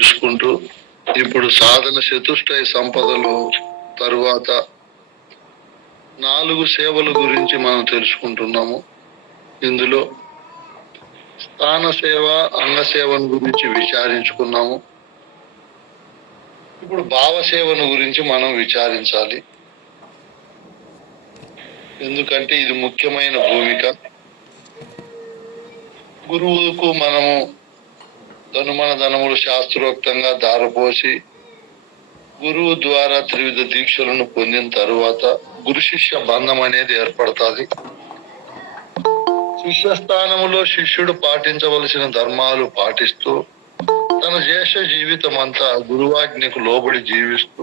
చూసుకుంటూ ఇప్పుడు సాధన చతుష్టయ సంపదలు తరువాత 4 సేవల గురించి మనం తెలుసుకుంటున్నాము. ఇందులో స్థాన సేవ, అంగ సేవను గురించి విచారించుకున్నాము. ఇప్పుడు భావ సేవను గురించి మనం విచారించాలి. ఎందుకంటే ఇది ముఖ్యమైన భూమిక. గురువుకు మనము ధనుమన ధనములు శాస్త్రోక్తంగా దారపోసి గురువు ద్వారా త్రివిధ దీక్షలను పొందిన తరువాత గురు శిష్య బంధం అనేది ఏర్పడుతుంది. శిష్య స్థానములో శిష్యుడు పాటించవలసిన ధర్మాలు పాటిస్తూ తన జ్యేష్ఠ జీవితం అంతా గురువాజ్ఞకు లోబడి జీవిస్తూ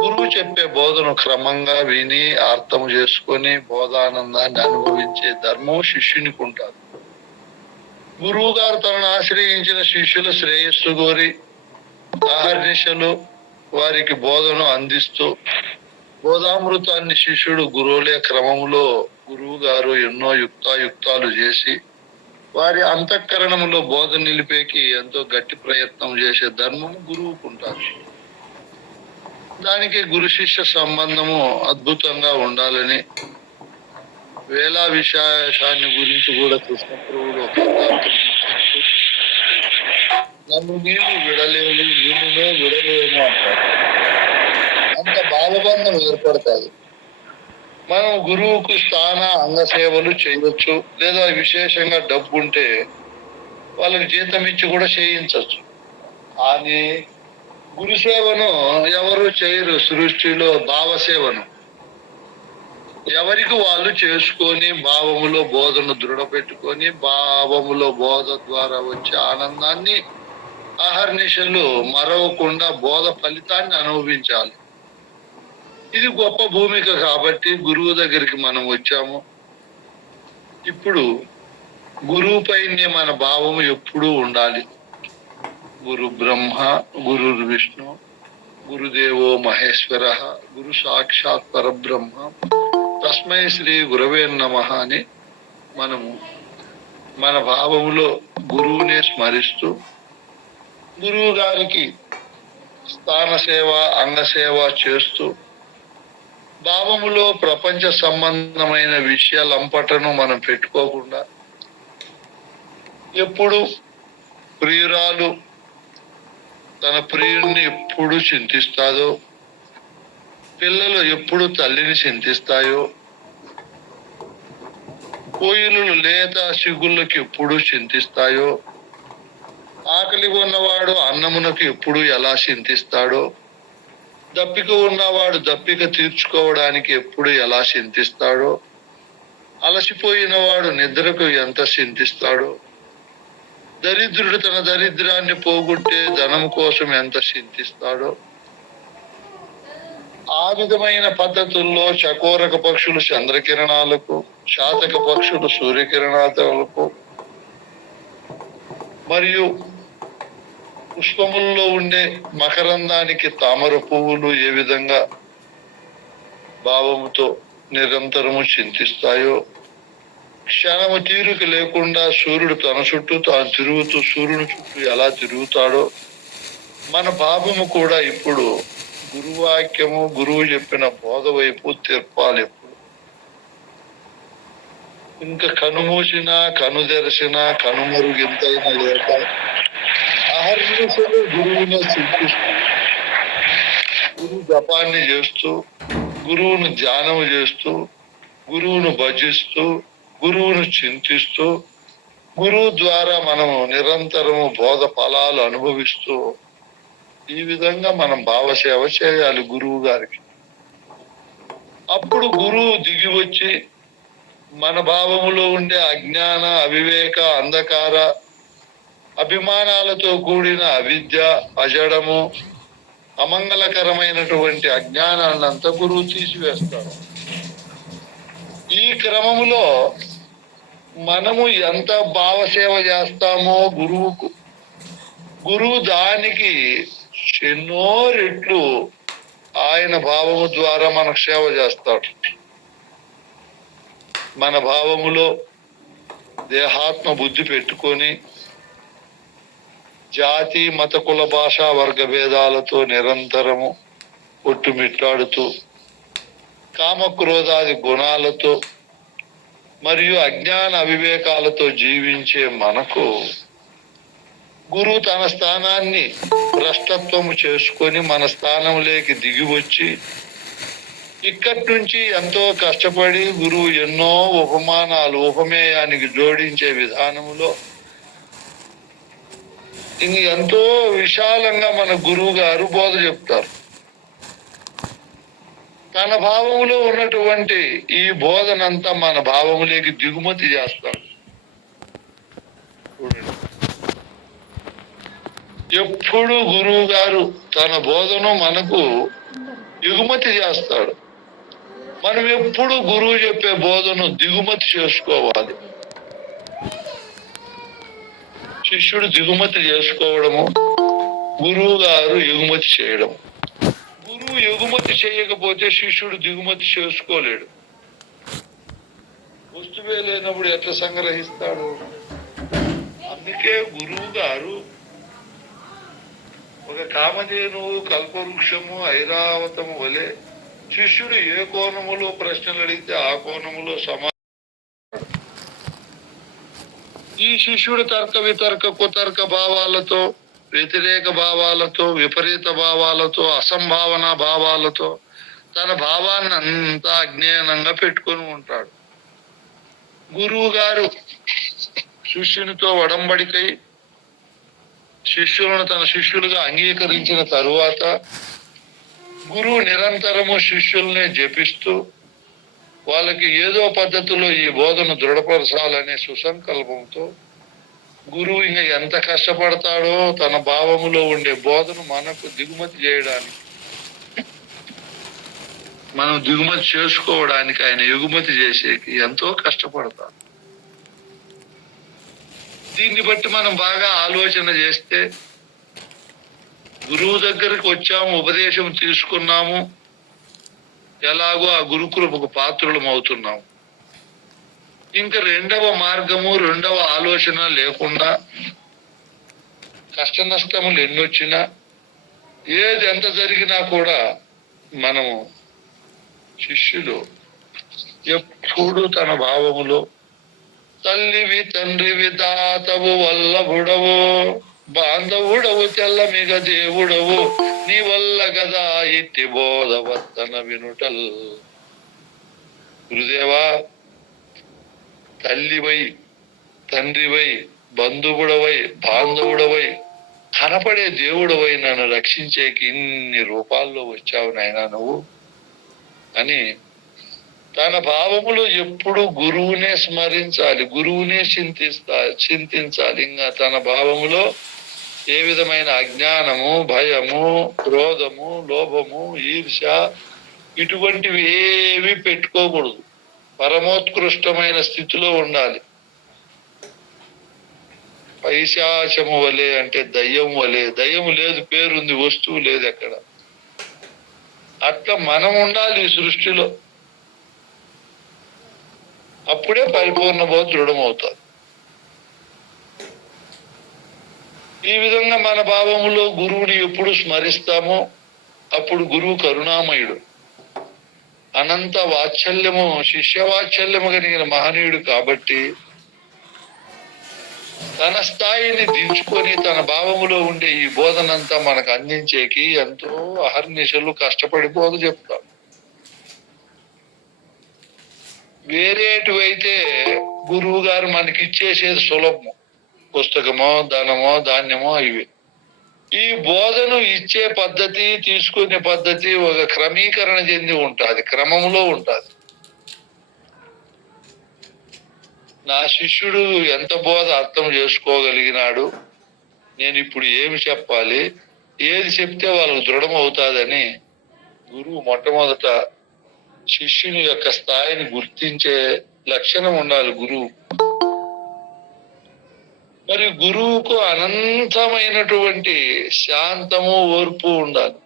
గురువు చెప్పే బోధను క్రమంగా విని అర్థం చేసుకొని బోధానందాన్ని అనుభవించే ధర్మం శిష్యునికి ఉంటుంది. గురువు గారు తనను ఆశ్రయించిన శిష్యుల శ్రేయస్సు కోరి అహర్నిశలు వారికి బోధను అందిస్తూ బోధామృతాన్ని శిష్యుడు గురువులే క్రమంలో గురువు గారు ఎన్నో యుక్తాలు చేసి వారి అంతఃకరణములో బోధ నిలిపేకి ఎంతో గట్టి ప్రయత్నం చేసే ధర్మం గురువుకు ఉంటుంది. దానికి గురు శిష్య సంబంధము అద్భుతంగా ఉండాలని వేలా విశేషాన్ని గురించి కూడా కృష్ణప్రభుడు నన్ను నీవు విడలేవు, నిన్నునే విడలేము అంటారు. అంత భావబంధం ఏర్పడతాయి. మనం గురువుకు స్థాన అంగ సేవలు చేయవచ్చు, లేదా విశేషంగా డబ్బు ఉంటే వాళ్ళకి జీతం ఇచ్చి కూడా చేయించవచ్చు. కానీ గురు సేవను ఎవరు చేయరు. సృష్టిలో భావ సేవను ఎవరికి వాళ్ళు చేసుకొని భావములో బోధను దృఢపెట్టుకొని భావములో బోధ ద్వారా వచ్చే ఆనందాన్ని అహర్నిశలు మరవకుండా బోధ ఫలితాన్ని అనుభవించాలి. ఇది గొప్ప భూమిక కాబట్టి గురువు దగ్గరికి మనం వచ్చాము. ఇప్పుడు గురువు పైనే మన భావము ఎప్పుడూ ఉండాలి. గురు బ్రహ్మ, గురు విష్ణు, గురుదేవో మహేశ్వర, గురు సాక్షాత్ పరబ్రహ్మ, తస్మై శ్రీ గురవే నమః అని మనము మన భావములో గురువునే స్మరిస్తూ గురువు గారికి స్థాన సేవ, అంగ సేవ చేస్తూ భావములో ప్రపంచ సంబంధమైన విషయాలంపటను మనం పెట్టుకోకుండా ఎప్పుడు ప్రియురాలు తన ప్రియుడిని ఎప్పుడు చింతిస్తాదో, పిల్లలు ఎప్పుడు తల్లిని చింతిస్తాయో, కోయిలు లేత సిగుళ్ళకి ఎప్పుడు చింతిస్తాయో, ఆకలి ఉన్నవాడు అన్నమునకు ఎప్పుడు ఎలా చింతిస్తాడో, దప్పిక ఉన్నవాడు దప్పిక తీర్చుకోవడానికి ఎప్పుడు ఎలా చింతిస్తాడో, అలసిపోయిన వాడు నిద్రకు ఎంత చింతిస్తాడో, దరిద్రుడు తన దరిద్రాన్ని పోగొట్టే ధనం కోసం ఎంత చింతిస్తాడో, ఆ విధమైన పద్ధతుల్లో చకోరక పక్షులు చంద్రకిరణాలకు, శాతక పక్షులు సూర్యకిరణాలకు, మరియు పుష్పముల్లో ఉండే మకరందానికి తామర పువ్వులు ఏ విధంగా భావముతో నిరంతరము చింతిస్తాయో, క్షణము తీరుక లేకుండా సూర్యుడు తన చుట్టూ తాను తిరుగుతూ సూర్యుని చుట్టూ ఎలా తిరుగుతాడో, మన భావము కూడా ఇప్పుడు గురువాక్యము, గురువు చెప్పిన బోధ వైపు తిప్పాలి. ఎప్పుడు ఇంకా కనుమూసినా కనుదెరసిన కనుమరుగింతైన లేక అహర్నిశలు గురువుని చింతిస్తూ గురువు జపాన్ని చేస్తూ, గురువును ధ్యానము చేస్తూ, గురువును భజిస్తూ, గురువును చింతిస్తూ, గురువు ద్వారా మనము నిరంతరము బోధ ఫలాలు అనుభవిస్తూ ఈ విధంగా మనం భావసేవ చేయాలి గురువు గారికి. అప్పుడు గురువు దిగి వచ్చి మన భావములో ఉండే అజ్ఞాన, అవివేక, అంధకార, అభిమానాలతో కూడిన అవిద్య, అజడము, అమంగళకరమైనటువంటి అజ్ఞానాన్నంతా గురువు తీసివేస్తాడు. ఈ క్రమములో మనము ఎంత భావసేవ చేస్తామో గురువుకు, గురువు దానికి ఎన్నో రెట్లు ఆయన భావము ద్వారా మనకు సేవ చేస్తాడు. మన భావములో దేహాత్మ బుద్ధి పెట్టుకొని జాతి మత కుల భాషా వర్గ భేదాలతో నిరంతరము కొట్టుమిట్టాడుతూ కామక్రోధాది గుణాలతో మరియు అజ్ఞాన అవివేకాలతో జీవించే మనకు గురువు తన స్థానాన్ని భ్రష్టత్వము చేసుకొని మన స్థానంలోకి దిగి వచ్చి ఇక్కడి నుంచి ఎంతో కష్టపడి గురువు ఎన్నో ఉపమానాలు ఉపమేయానికి జోడించే విధానములో ఇంక ఎంతో విశాలంగా మన గురువు గారు బోధ చెప్తారు. తన భావములో ఉన్నటువంటి ఈ బోధనంతా మన భావములోకి దిగుమతి చేస్తాడు. ఎప్పుడు గురువు గారు తన బోధను మనకు దిగుమతి చేస్తాడు. మనం ఎప్పుడు గురువు చెప్పే బోధను దిగుమతి చేసుకోవాలి. శిష్యుడు దిగుమతి చేసుకోవడము, గురువు గారు ఎగుమతి చేయడం. గురువు ఎగుమతి చేయకపోతే శిష్యుడు దిగుమతి చేసుకోలేడు. వస్తువే లేనప్పుడు ఎట్లా సంగ్రహిస్తాడు? అందుకే గురువు గారు ఒక కామధేను కల్పవృక్షము ఐరావతము వలె శిష్యుడు ఏ కోణములో ప్రశ్నలు అడిగితే ఆ కోణములో ఈ శిష్యుడు తర్క వితర్క కుతర్క భావాలతో, వ్యతిరేక భావాలతో, విపరీత భావాలతో, అసంభావన భావాలతో తన భావాన్ని అంతా అజ్ఞానంగా పెట్టుకొని ఉంటాడు. గురువు గారు శిష్యునితో ఒడంబడికై శిష్యులను తన శిష్యులుగా అంగీకరించిన తరువాత గురువు నిరంతరము శిష్యుల్ని జపిస్తూ వాళ్ళకి ఏదో పద్ధతిలో ఈ బోధను దృఢపరచాలనే సుసంకల్పంతో గురువు ఇంకా ఎంత కష్టపడతాడో తన భావములో ఉండే బోధను మనకు దిగుమతి చేయడానికి, మనం దిగుమతి చేసుకోవడానికి ఆయన ఎగుమతి చేసేకి ఎంతో కష్టపడతాడు. దీన్ని బట్టి మనం బాగా ఆలోచన చేస్తే గురువు దగ్గరికి వచ్చాము, ఉపదేశం తీసుకున్నాము, ఎలాగో ఆ గురుకృపకు పాత్రులం అవుతున్నాము. ఇంకా రెండవ మార్గము, రెండవ ఆలోచన లేకుండా కష్ట నష్టములు ఎన్నొచ్చినా ఏది ఎంత జరిగినా కూడా మనము శిష్యులు ఎప్పుడు తన భావములో తల్లివి తండ్రివి దాతవు వల్లభుడవు బాంధవుడవు తెల్లమిగ దేవుడవు నీ వల్ల గదా ఇట్టి బోధవర్తన వినుటల్. గురుదేవా, తల్లివై తండ్రివై బంధువుడవై బాంధవుడవై కనపడే దేవుడవై నన్ను రక్షించేకి ఇన్ని రూపాల్లో వచ్చావు నాయనా నువ్వు అని తన భావములో ఎప్పుడు గురువునే స్మరించాలి, గురువునే చింతించాలి. ఇంకా తన భావములో ఏ విధమైన అజ్ఞానము, భయము, క్రోధము, లోభము, ఈర్ష ఇటువంటివి ఏవి పెట్టుకోకూడదు. పరమోత్కృష్టమైన స్థితిలో ఉండాలి. పైశాచము వలె అంటే దయ్యం వలె, దయ్యం లేదు, పేరుంది, వస్తువు లేదు ఎక్కడ. అట్లా మనం ఉండాలి ఈ సృష్టిలో. అప్పుడే పరిపూర్ణ బోధ దృఢమవుతారు. ఈ విధంగా మన భావములో గురువుని ఎప్పుడు స్మరిస్తామో అప్పుడు గురువు కరుణామయుడు, అనంత వాత్సల్యము, శిష్య వాత్సల్యము కలిగిన మహనీయుడు కాబట్టి తన స్థాయిని దించుకొని తన భావములో ఉండే ఈ బోధనంతా మనకు అందించేకి ఎంతో అహర్నిశలు కష్టపడి బోధ చెప్తాడు. వేరేటివైతే గురువు గారు మనకి ఇచ్చేసేది సులభము, పుస్తకమో ధనమో ధాన్యమో ఇవి. ఈ బోధను ఇచ్చే పద్ధతి, తీసుకునే పద్ధతి ఒక క్రమీకరణ చెంది ఉంటుంది, క్రమంలో ఉంటుంది. నా శిష్యుడు ఎంత బోధ అర్థం చేసుకోగలిగినాడు, నేను ఇప్పుడు ఏమి చెప్పాలి, ఏది చెప్తే వాళ్ళకు దృఢం అవుతాదని గురువు మొట్టమొదట శిష్యుని యొక్క స్థాయిని గుర్తించే లక్షణం ఉండాలి గురువు. మరి గురువుకు అనంతమైనటువంటి శాంతము, ఓర్పు ఉండాలి.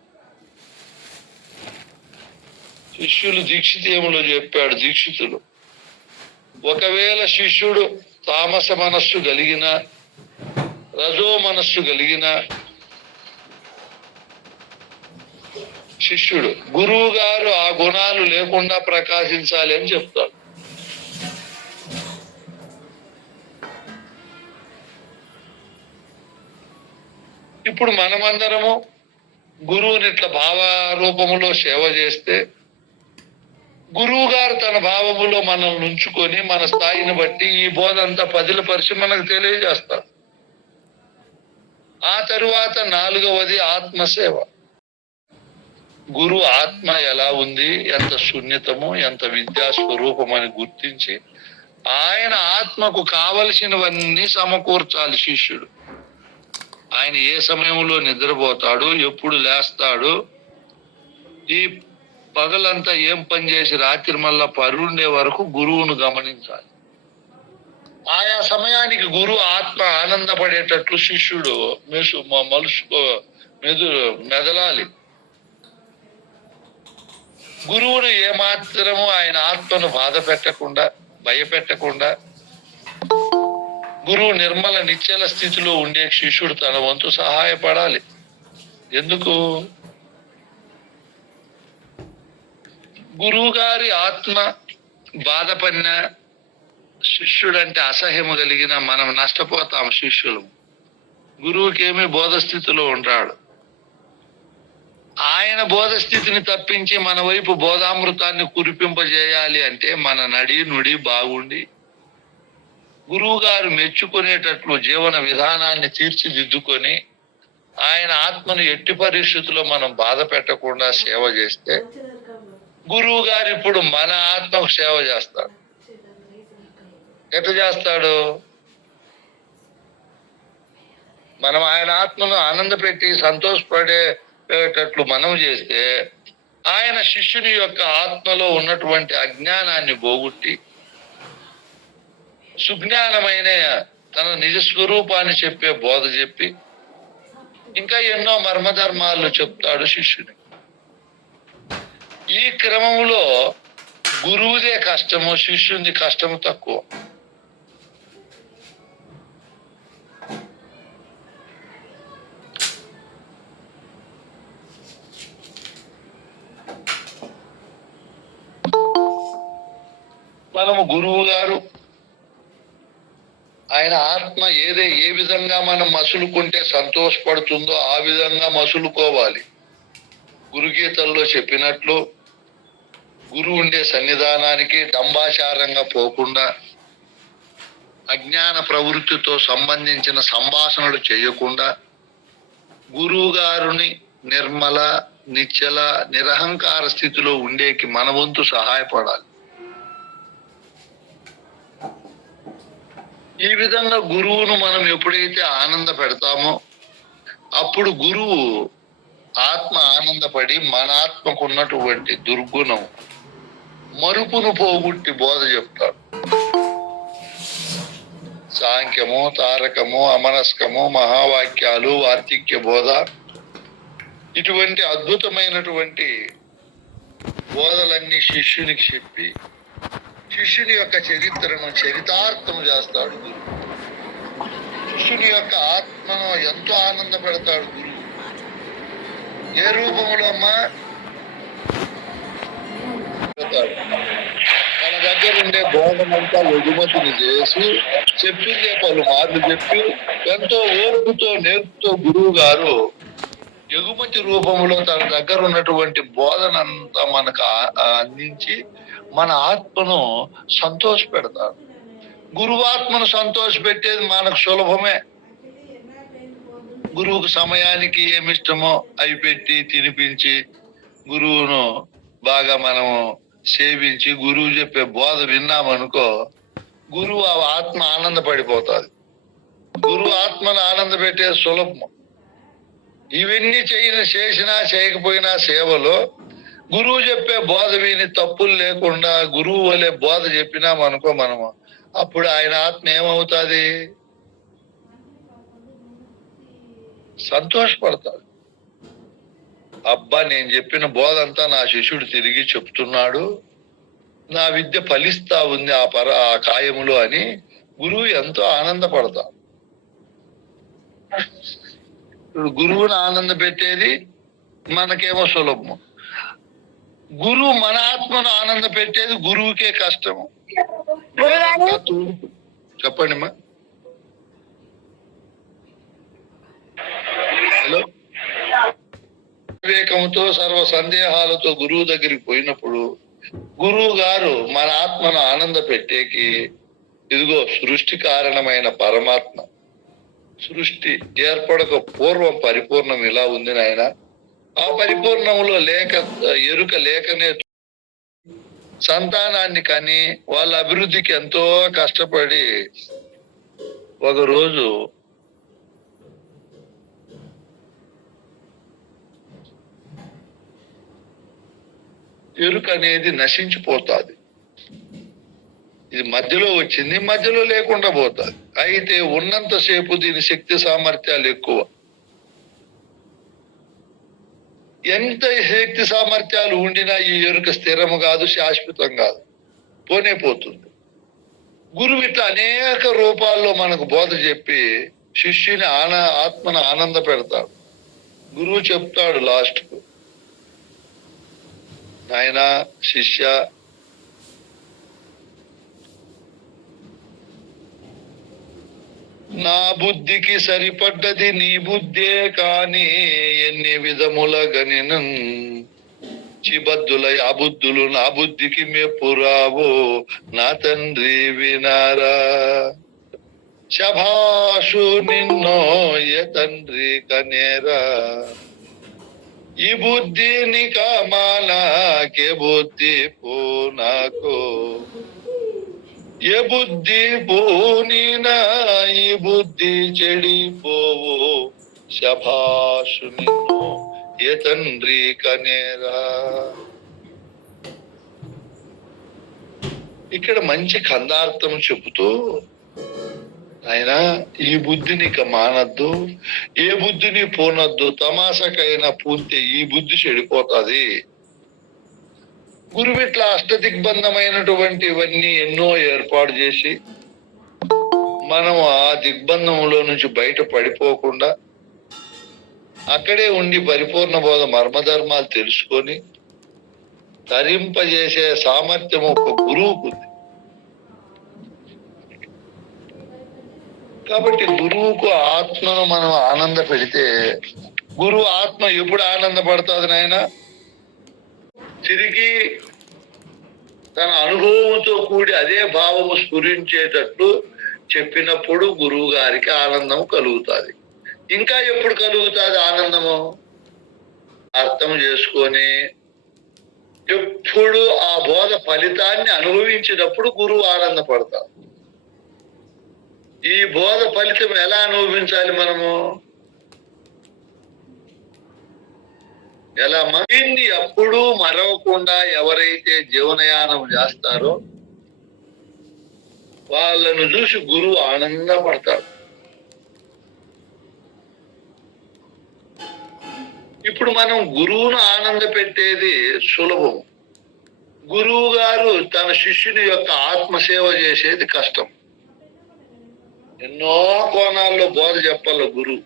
శిష్యులు దీక్షితేములో చెప్పాడు దీక్షితులు, ఒకవేళ శిష్యుడు తామస మనస్సు కలిగిన, రజో మనస్సు కలిగిన శిష్యుడు గురువు గారు ఆ గుణాలు లేకుండా ప్రకాశించాలి అని చెప్తాడు. ఇప్పుడు మనమందరము గురువుని ఇట్లా భావ రూపములో సేవ చేస్తే గురువు గారు తన భావములో మనల్ని ఉంచుకొని మన స్థాయిని బట్టి ఈ బోధ అంతా పదిలపరిచి మనకు తెలియజేస్తారు. ఆ తరువాత 4వది ఆత్మసేవ. గురు ఆత్మ ఎలా ఉంది, ఎంత సున్నితము, ఎంత విద్యా స్వరూపం అని గుర్తించి ఆయన ఆత్మకు కావలసినవన్నీ సమకూర్చాలి శిష్యుడు. ఆయన ఏ సమయంలో నిద్రపోతాడు, ఎప్పుడు లేస్తాడు, ఈ పగలంతా ఏం పని చేసి రాత్రి మళ్ళా పరుండే వరకు గురువును గమనించాలి. ఆయా సమయానికి గురువు ఆత్మ ఆనందపడేటట్లు శిష్యుడు మెదలాలి. గురువును ఏమాత్రము ఆయన ఆత్మను బాధ పెట్టకుండా, భయపెట్టకుండా, గురువు నిర్మల నిశ్చల స్థితిలో ఉండే శిష్యుడు తన వంతు సహాయపడాలి. ఎందుకు? గురువు గారి ఆత్మ బాధపడిన శిష్యుడంటే అసహ్యము కలిగిన మనం నష్టపోతాం. శిష్యులు గురువుకేమి బోధ స్థితిలో ఉంటాడు. ఆయన బోధ స్థితిని తప్పించి మన వైపు బోధామృతాన్ని కురిపింపజేయాలి అంటే మన నడి నుడి బాగుండి గురువు గారు మెచ్చుకునేటట్లు జీవన విధానాన్ని తీర్చిదిద్దుకొని ఆయన ఆత్మను ఎట్టి పరిస్థితుల్లో మనం బాధ పెట్టకుండా సేవ చేస్తే గురువు గారు ఇప్పుడు మన ఆత్మకు సేవ చేస్తాడు. ఎట్లా చేస్తాడు? మనం ఆయన ఆత్మను ఆనందపెట్టి సంతోషపడేటట్లు మనం చేస్తే ఆయన శిష్యుని యొక్క ఆత్మలో ఉన్నటువంటి అజ్ఞానాన్ని పోగొట్టి సుజ్ఞానమైన తన నిజ స్వరూపాన్ని చెప్పే బోధ చెప్పి ఇంకా ఎన్నో మర్మధర్మాలు చెప్తాడు శిష్యుని. ఈ క్రమంలో గురువుదే కష్టము, శిష్యుని కష్టము తక్కువ. మనము గురువు గారు ఆయన ఆత్మ ఏ విధంగా మనం మసులుకుంటే సంతోషపడుతుందో ఆ విధంగా మసులుకోవాలి. గురుగీతల్లో చెప్పినట్లు గురువు ఉండే సన్నిధానానికి డంబాచారంగా పోకుండా, అజ్ఞాన ప్రవృత్తితో సంబంధించిన సంభాషణలు చేయకుండా గురువు గారిని నిర్మల నిశ్చల నిరహంకార స్థితిలో ఉండేకి మన వంతు సహాయపడాలి. ఈ విధంగా గురువును మనం ఎప్పుడైతే ఆనంద పెడతామో అప్పుడు గురువు ఆత్మ ఆనందపడి మన ఆత్మకు ఉన్నటువంటి దుర్గుణం మరుపును పోగొట్టి బోధ చెప్తాడు. సాంఖ్యము, తారకము, అమనస్కము, మహావాక్యాలు, వార్తిక్య బోధ ఇటువంటి అద్భుతమైనటువంటి బోధలన్నీ శిష్యునికి చెప్పి శిష్యుని యొక్క చరిత్రను చరితార్థం చేస్తాడు గురువు. శిష్యుని యొక్క ఆత్మను ఎంతో ఆనంద పెడతాడు గురువు. ఏ రూపంలో అమ్మా? తన దగ్గర ఉండే బోధనంతా ఎగుమతిని చేసి చెప్పిందే పలు మార్లు చెప్పి ఎంతో ఓర్పుతో నేర్పుతో గురువు గారు ఎగుమతి రూపంలో తన దగ్గర ఉన్నటువంటి బోధనంతా మనకు అందించి మన ఆత్మను సంతోష పెడతాడు. గురువాత్మను సంతోష పెట్టేది మనకు సులభమే. గురువుకు సమయానికి ఏమిష్టమో అవి పెట్టి తినిపించి గురువును బాగా మనము సేవించి గురువు చెప్పే బోధ విన్నామనుకో గురువు ఆ ఆత్మ ఆనందపడిపోతుంది. గురువు ఆత్మను ఆనంద పెట్టేది సులభం. ఇవన్నీ చేసినా చేయకపోయినా సేవలో గురువు చెప్పే బోధ విని తప్పులు లేకుండా గురువు వలె బోధ చెప్పినామనుకో మనము అప్పుడు ఆయన ఆత్మ ఏమవుతుంది? సంతోషపడతాడు. అబ్బా, నేను చెప్పిన బోధ అంతా నా శిష్యుడు తిరిగి చెప్తున్నాడు, నా విద్య ఫలిస్తా ఉంది ఆ కాయములో అని గురువు ఎంతో ఆనందపడతాడు. ఇప్పుడు గురువుని ఆనంద పెట్టేది మనకేమో సులభము. గురువు మన ఆత్మను ఆనంద పెట్టేది గురువుకే కష్టము. చెప్పండి మా. హలో. వివేకంతో సర్వ సందేహాలతో గురువు దగ్గరికి పోయినప్పుడు గురువు గారు మన ఆత్మను ఆనంద పెట్టేకి ఇదిగో సృష్టి కారణమైన పరమాత్మ సృష్టి ఏర్పడక పూర్వం పరిపూర్ణం ఇలా ఉంది నాయన. ఆ పరిపూర్ణంలో ఎరుక లేకనే సంతానాన్ని కని వాళ్ళ అభివృద్ధికి ఎంతో కష్టపడి ఒకరోజు ఎరుక అనేది నశించిపోతాది. ఇది మధ్యలో వచ్చింది, మధ్యలో లేకుండా పోతుంది. అయితే ఉన్నంతసేపు దీని శక్తి సామర్థ్యాలు ఎక్కువ. ఎంత శక్తి సామర్థ్యాలు ఉండినా ఈ ఎరుక స్థిరము కాదు, శాశ్వతం కాదు, పోనే పోతుంది. గురువు ఇట్లా అనేక రూపాల్లో మనకు బోధ చెప్పి శిష్యుని ఆత్మను ఆనంద పెడతాడు. గురువు చెప్తాడు లాస్ట్ కు, నాయన శిష్య, నా బుద్ధికి సరిపడ్డది నీ బుద్ధే కాని ఎన్ని విధముల గనినం చిబద్దుల అబుద్ధులు నా బుద్ధికి మెప్పురావో నా తండ్రి వినారా. శభాషు నిన్నో ఏ తండ్రి కనేరా, ఈ బుద్ధిని కామానాకే బుద్ధి పూనాకో, ఏ బుద్ధి పూనినా ఈ బుద్ధి చెడిపోవు, శభాషు నిన్ను ఏ తండ్రి కనేరా. ఇక్కడ మంచి కందార్థం చెబుతూ ఆయన ఈ బుద్ధిని ఇక మానద్దు, ఏ బుద్ధిని పోనొద్దు, తమాసకైనా పూంతే ఈ బుద్ధి చెడిపోతాది. గురువు ఇట్లా అష్టదిగ్బంధమైనటువంటివన్నీ ఎన్నో ఏర్పాటు చేసి మనం ఆ దిగ్బంధంలో నుంచి బయట పడిపోకుండా అక్కడే ఉండి పరిపూర్ణ బోధ మర్మధర్మాలు తెలుసుకొని తరింపజేసే సామర్థ్యం ఒక గురువుకు ఉంది. కాబట్టి గురువుకు ఆత్మను మనం ఆనంద పెడితే గురువు ఆత్మ ఎప్పుడు ఆనందపడుతుంది నాయన? తిరిగి తన అనుభవంతో కూడి అదే భావము స్ఫురించేటట్లు చెప్పినప్పుడు గురువు గారికి ఆనందం కలుగుతుంది. ఇంకా ఎప్పుడు కలుగుతుంది ఆనందము? అర్థం చేసుకొని ఎప్పుడు ఆ బోధ ఫలితాన్ని అనుభవించినప్పుడు గురువు ఆనందపడతాడు. ఈ బోధ ఫలితం ఎలా అనుభవించాలి మనము? ఎలా? దీన్ని ఎప్పుడూ మరవకుండా ఎవరైతే జీవనయానం చేస్తారో వాళ్ళను చూసి గురువు ఆనందపడతాడు. ఇప్పుడు మనం గురువును ఆనంద పెట్టేది సులభం. గురువు గారు తన శిష్యుని యొక్క ఆత్మసేవ చేసేది కష్టం. ఎన్నో కోణాల్లో బోధ చెప్పాల గురువు.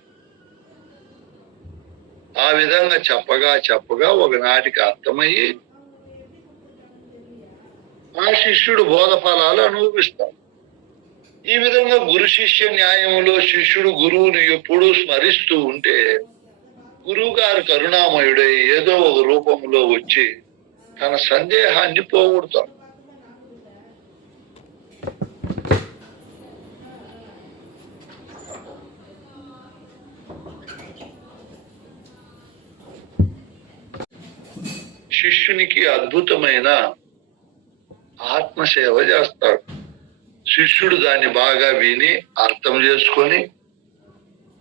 ఆ విధంగా చెప్పగా ఒకనాటికి అర్థమయ్యి ఆ శిష్యుడు బోధ ఫలాలు అనుభవిస్తాడు. ఈ విధంగా గురు శిష్య న్యాయంలో శిష్యుడు గురువుని ఎప్పుడూ స్మరిస్తూ ఉంటే గురువు గారు కరుణామయుడై ఏదో ఒక రూపంలో వచ్చి తన సందేహాన్ని పోగొడతాడు. శిష్యునికి అద్భుతమైన ఆత్మసేవ చేస్తాడు. శిష్యుడు దాన్ని బాగా విని అర్థం చేసుకొని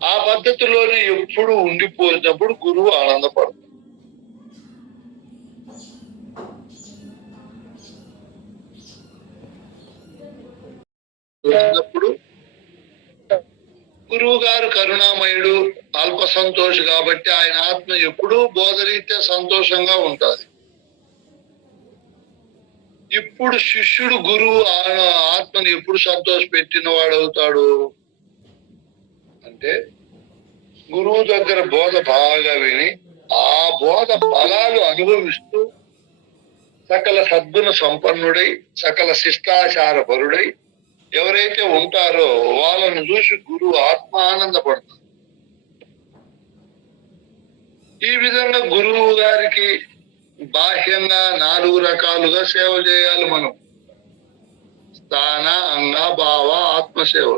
ఆ పద్ధతిలోనే ఎప్పుడు ఉండిపోయినప్పుడు గురువు ఆనందపడతాడు. గురువు గారు కరుణామయుడు, అల్ప సంతోషి కాబట్టి ఆయన ఆత్మ ఎప్పుడూ బోధరీత్యా సంతోషంగా ఉంటుంది. ఇప్పుడు శిష్యుడు గురువు ఆత్మని ఎప్పుడు సంతోష పెట్టిన వాడు అవుతాడు అంటే గురువు దగ్గర బోధ బాగా విని ఆ బోధ ఫలాలు అనుభవిస్తూ సకల సద్గుణ సంపన్నుడై సకల శిష్టాచార పరుడై ఎవరైతే ఉంటారో వాళ్ళను చూసి గురువు ఆత్మానందపడతారు. ఈ విధంగా గురువు గారికి బాహ్యంగా 4 రకాలుగా సేవ చేయాలి మనం. స్థాన, అంగ, భావ, ఆత్మసేవ.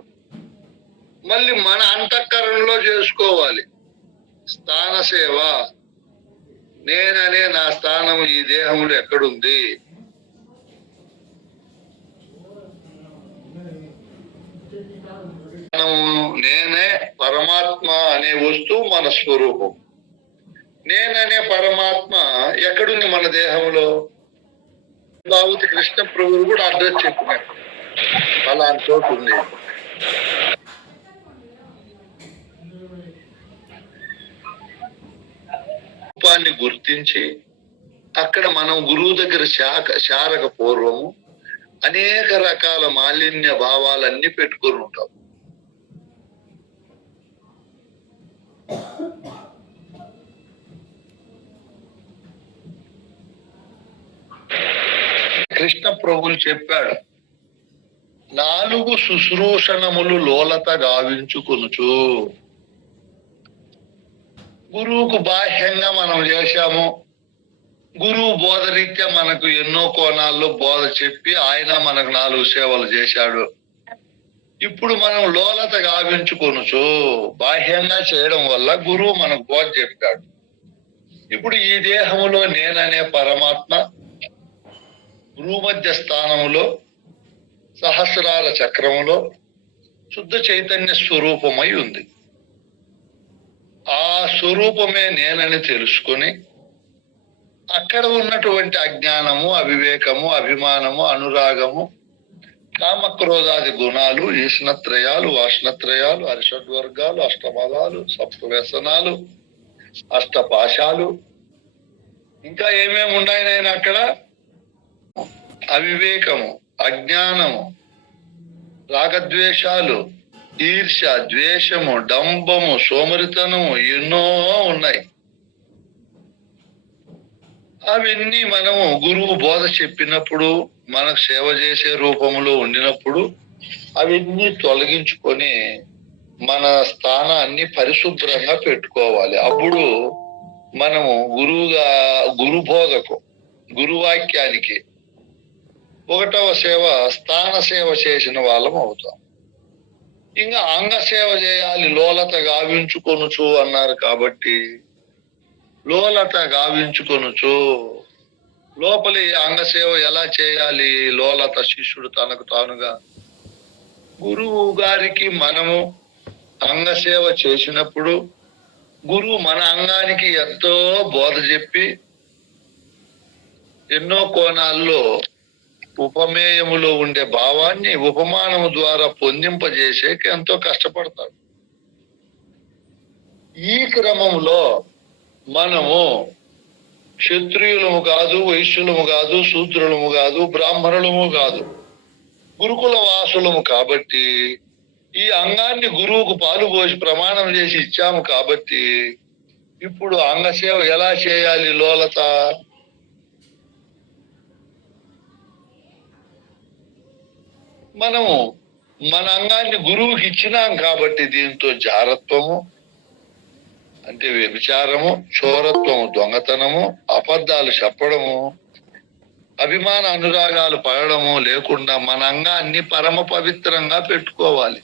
మళ్ళీ మన అంతఃకరణలో చేసుకోవాలి. స్థాన సేవ, నేననే నా స్థానం ఈ దేహంలో ఎక్కడుంది, నేనే పరమాత్మ అనే వస్తువు మన స్వరూపం. నేననే పరమాత్మ ఎక్కడుంది మన దేహంలో? భావతి కృష్ణ ప్రభువులు కూడా అడ్రస్ చెప్పినారు, అలాంటి చోటు ఉంది. రూపాన్ని గుర్తించి అక్కడ మనం గురువు దగ్గర శారక పూర్వము అనేక రకాల మాలిన్య భావాలన్నీ పెట్టుకొని ఉంటాం. కృష్ణ ప్రభువులు చెప్పాడు, 4 శుశ్రూషణములు లోలత గావించుకొనుచు. గురువుకు బాహ్యంగా మనం చేశాము. గురువు బోధరీత్యా మనకు ఎన్నో కోణాల్లో బోధ చెప్పి ఆయన మనకు 4 సేవలు చేశాడు. ఇప్పుడు మనం లోలత గావించుకొనుచు బాహ్యంగా చేయడం వల్ల గురువు మనకు బోధ చెప్పాడు. ఇప్పుడు ఈ దేహంలో నేననే పరమాత్మ భూమధ్య స్థానములో సహస్రార చక్రములో శుద్ధ చైతన్య స్వరూపమై ఉంది. ఆ స్వరూపమే నేనని తెలుసుకొని అక్కడ ఉన్నటువంటి అజ్ఞానము, అవివేకము, అభిమానము, అనురాగము, కామక్రోధాది గుణాలు, ఈష్ణత్రయాలు, వాష్ణత్రయాలు, అరిషడ్వర్గాలు, అష్టమదాలు, సప్తవ్యసనాలు, అష్టపాశాలు, ఇంకా ఏమేమి ఉన్నాయి నాయన అక్కడ? అవివేకము, అజ్ఞానము, రాగద్వేషాలు, ఈర్ష, ద్వేషము, డంబము, సోమరితనము ఎన్నో ఉన్నాయి. అవన్నీ మనము గురువు బోధ చెప్పినప్పుడు, మనకు సేవ చేసే రూపంలో ఉండినప్పుడు అవన్నీ తొలగించుకొని మన స్థానాన్ని పరిశుభ్రంగా పెట్టుకోవాలి. అప్పుడు మనము గురు బోధకు, గురువాక్యానికి 1వ సేవ స్థాన సేవ చేసిన వాళ్ళం అవుతాం. ఇంకా అంగ సేవ చేయాలి, లోలత గావించుకొనుచు అన్నారు కాబట్టి లోలత గావించుకొనుచు లోపలి అంగసేవ ఎలా చేయాలి? లోలత శిష్యుడు తనకు తానుగా గురువు గారికి మనము అంగసేవ చేసినప్పుడు గురువు మన అంగానికి ఎంతో బోధ చెప్పి ఎన్నో కోణాల్లో ఉపమేయములో ఉండే భావాన్ని ఉపమానము ద్వారా పొందింపజేసేకి ఎంతో కష్టపడతాడు. ఈ క్రమంలో మనము క్షత్రియులము కాదు, వైశ్యులము కాదు, శూద్రులము కాదు, బ్రాహ్మణులము కాదు, గురుకుల వాసులము కాబట్టి ఈ అంగాన్ని గురువుకు పాలు పోసి ప్రమాణం చేసి ఇచ్చాము కాబట్టి ఇప్పుడు అంగసేవ ఎలా చేయాలి? లోలత మనము మన అంగాన్ని గురువుకి ఇచ్చినాం కాబట్టి దీంతో జారత్వము అంటే వ్యభిచారము, చోరత్వము, దొంగతనము, అబద్ధాలు చెప్పడము, అభిమాన అనురాగాలు పడడము లేకుండా మన అంగాన్ని పరమ పవిత్రంగా పెట్టుకోవాలి.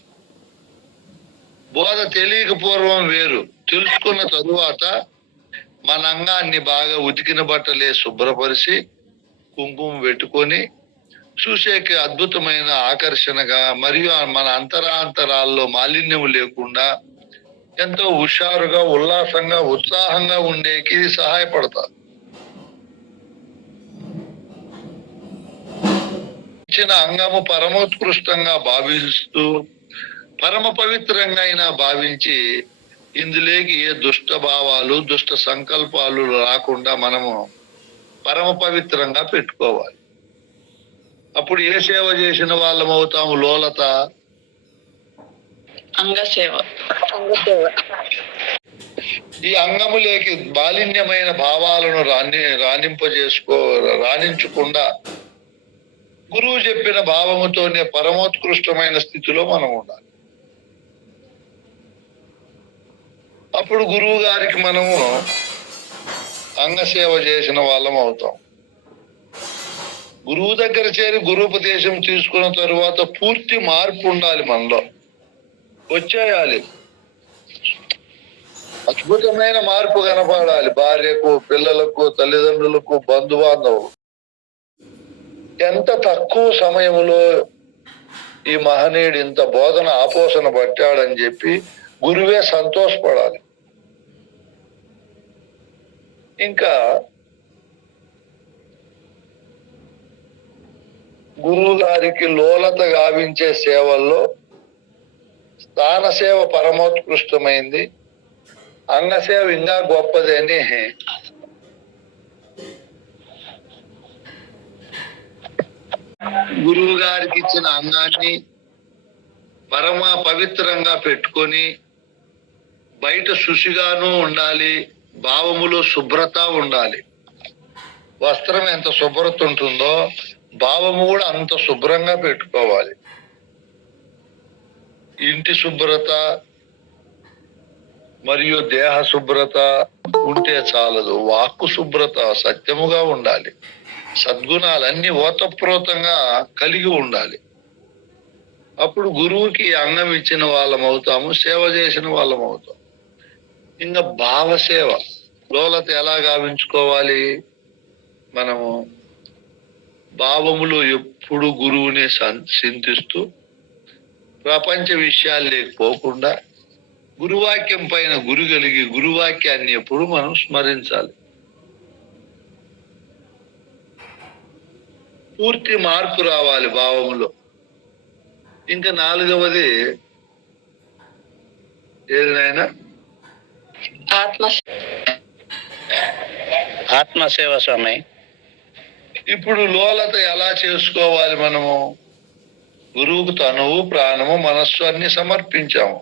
బోధ తెలియక పూర్వం వేరు, తెలుసుకున్న తరువాత మన అంగాన్ని బాగా ఉతికిన బట్టలే శుభ్రపరిచి కుంకుమ పెట్టుకొని చూసేకి అద్భుతమైన ఆకర్షణగా మరియు మన అంతరాంతరాల్లో మాలిన్యము లేకుండా ఎంతో హుషారుగా, ఉల్లాసంగా, ఉత్సాహంగా ఉండేకి సహాయపడతారు. ఇచ్చిన అంగము పరమోత్కృష్టంగా భావిస్తూ పరమ పవిత్రంగా అయినా భావించి ఇందులోకి ఏ దుష్ట భావాలు, దుష్ట సంకల్పాలు రాకుండా మనము పరమ పవిత్రంగా పెట్టుకోవాలి. అప్పుడు ఏ సేవ చేసిన వాళ్ళం అవుతాము? లోలత అంగసేవ. ఈ అంగములేకి మాలిన్యమైన భావాలను రాణించకుండా గురువు చెప్పిన భావముతోనే పరమోత్కృష్టమైన స్థితిలో మనం ఉండాలి. అప్పుడు గురువు గారికి మనము అంగసేవ చేసిన వాళ్ళం అవుతాం. గురువు దగ్గర చేరి గురుపదేశం తీసుకున్న తరువాత పూర్తి మార్పు ఉండాలి, మనలో వచ్చేయాలి. అద్భుతమైన మార్పు కనపడాలి. భార్యకు, పిల్లలకు, తల్లిదండ్రులకు, బంధుబాంధవులు. ఎంత తక్కువ సమయంలో ఈ మహనీయుడు ఇంత బోధన ఆపోసన పట్టాడని చెప్పి గురువే సంతోషపడాలి. ఇంకా గురువు గారికి లోలత గావించే సేవల్లో స్థాన సేవ పరమోత్కృష్టమైంది, అంగసేవ ఇంకా గొప్పది అని గురువు గారికి ఇచ్చిన అంగాన్ని పరమ పవిత్రంగా పెట్టుకొని బయట శుచిగాను ఉండాలి, భావములో శుభ్రత ఉండాలి. వస్త్రం ఎంత శుభ్రత ఉంటుందో భావము కూడా అంత శుభ్రంగా పెట్టుకోవాలి. ఇంటి శుభ్రత మరియు దేహ శుభ్రత ఉంటే చాలదు, వాక్కు శుభ్రత సత్యముగా ఉండాలి. సద్గుణాలన్నీ ఓతప్రోతంగా కలిగి ఉండాలి. అప్పుడు గురువుకి అంగం ఇచ్చిన వాళ్ళం అవుతాము, సేవ చేసిన వాళ్ళం అవుతాం. ఇంకా భావసేవ లోలత ఎలా గావించుకోవాలి? మనము భావములు ఎప్పుడు గురువుని చింతిస్తూ ప్రపంచ విషయాలు లేకపోకుండా గురువాక్యం పైన గురి కలిగి గురువాక్యాన్ని ఎప్పుడు మనం స్మరించాలి. పూర్తి మార్పు రావాలి భావములో. ఇంకా నాలుగవది ఏది నాయనా? ఆత్మసేవ స్వామి. ఇప్పుడు లోలత ఎలా చేసుకోవాలి? మనము గురువుకు తనువు, ప్రాణము, మనస్సు అన్ని సమర్పించాము.